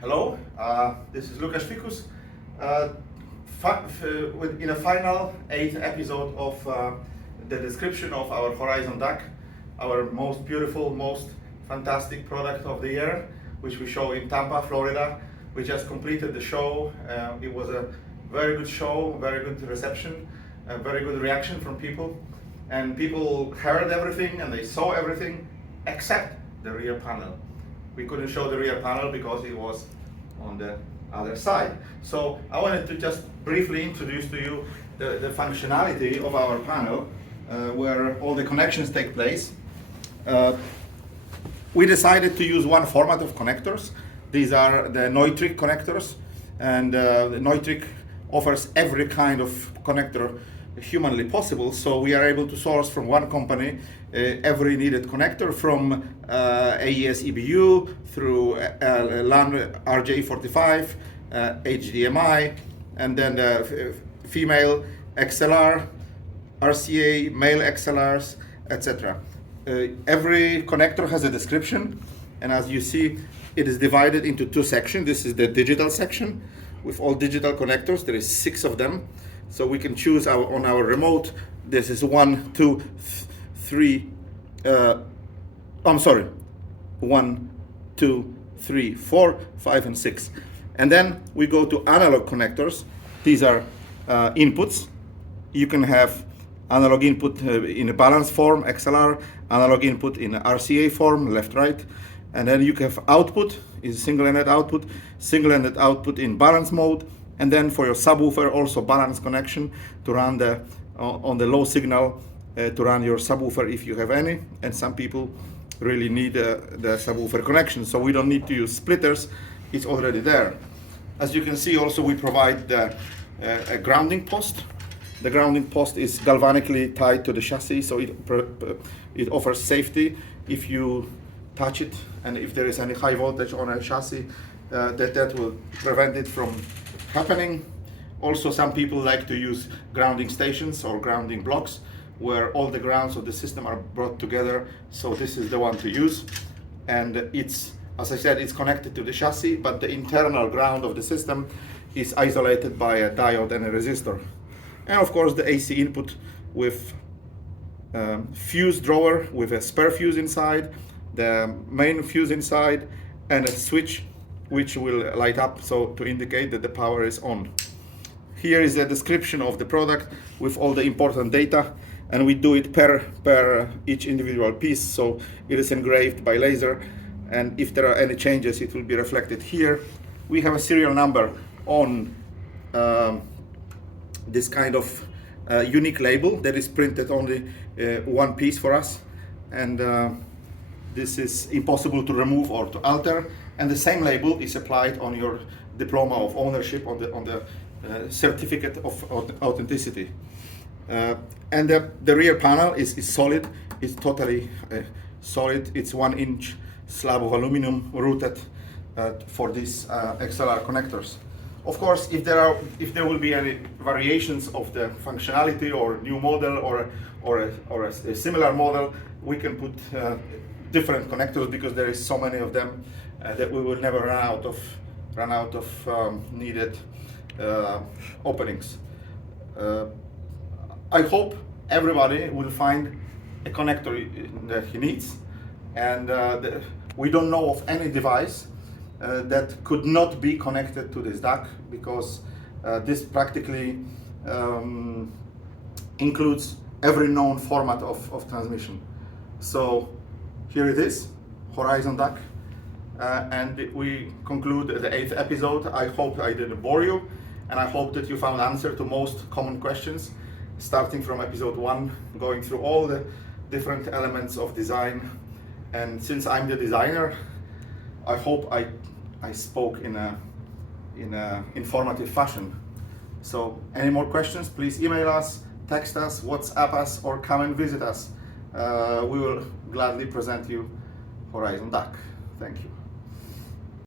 Hello, this is Lukssz Fikus. In a final 8th episode of the description of our Horizon Duck, our most beautiful, most fantastic product of the year, which we show in Tampa, Florida. We just completed the show. It was a very good show, very good reception, a very good reaction from people. And people heard everything and they saw everything except the rear panel. We couldn't show the rear panel because it was on the other side. So I wanted to just briefly introduce to you the functionality of our panel, where all the connections take place. We decided to use one format of connectors. These are the Neutrik connectors, and the Neutrik offers every kind of connector humanly possible. So we are able to source from one company every needed connector, from AES EBU through LAN RJ45, HDMI, and then the female XLR, RCA, male XLRs, etc. Every connector has a description, and as you see, it is divided into two sections. This is the digital section with all digital connectors. There is 6 of them. So we can choose on our remote. This is 1, 2, 3. I'm sorry, 1, 2, 3, 4, 5, and 6. And then we go to analog connectors. These are inputs. You can have analog input in a balanced form, XLR, analog input in RCA form, left, right. And then you can have output, is single-ended output in balance mode. And then for your subwoofer, also balance connection to run on the low signal, to run your subwoofer if you have any. And some people really need the subwoofer connection, so we don't need to use splitters. It's already there. As you can see, also we provide a grounding post. The grounding post is galvanically tied to the chassis, so it offers safety if you touch it, and if there is any high voltage on a chassis, that will prevent it from happening. Also, some people like to use grounding stations or grounding blocks where all the grounds of the system are brought together. So this is the one to use, and it's, as I said, it's connected to the chassis, but the internal ground of the system is isolated by a diode and a resistor. And of course the AC input with fuse drawer with a spare fuse inside, the main fuse inside, and a switch which will light up so to indicate that the power is on. Here is a description of the product with all the important data, and we do it per each individual piece, so it is engraved by laser, and if there are any changes it will be reflected here. We have a serial number on this kind of unique label that is printed only one piece for us, and this is impossible to remove or to alter. And the same label is applied on your diploma of ownership, on the certificate of authenticity. And the rear panel is solid. It's totally solid. It's 1-inch slab of aluminum routed for these XLR connectors. Of course, if there will be any variations of the functionality or new model or a similar model, we can put different connectors, because there is so many of them that we will never run out of needed openings. I hope everybody will find a connector that he needs, and we don't know of any device that could not be connected to this duck, because this practically includes every known format of transmission. So here it is, Horizon Duck, and we conclude the 8th episode. I hope I didn't bore you, and I hope that you found answer to most common questions, starting from episode 1, going through all the different elements of design. And since I'm the designer, I hope I spoke in a informative fashion. So any more questions, please email us, text us, WhatsApp us, or come and visit us. We will gladly present you Horizon Duck. Thank you.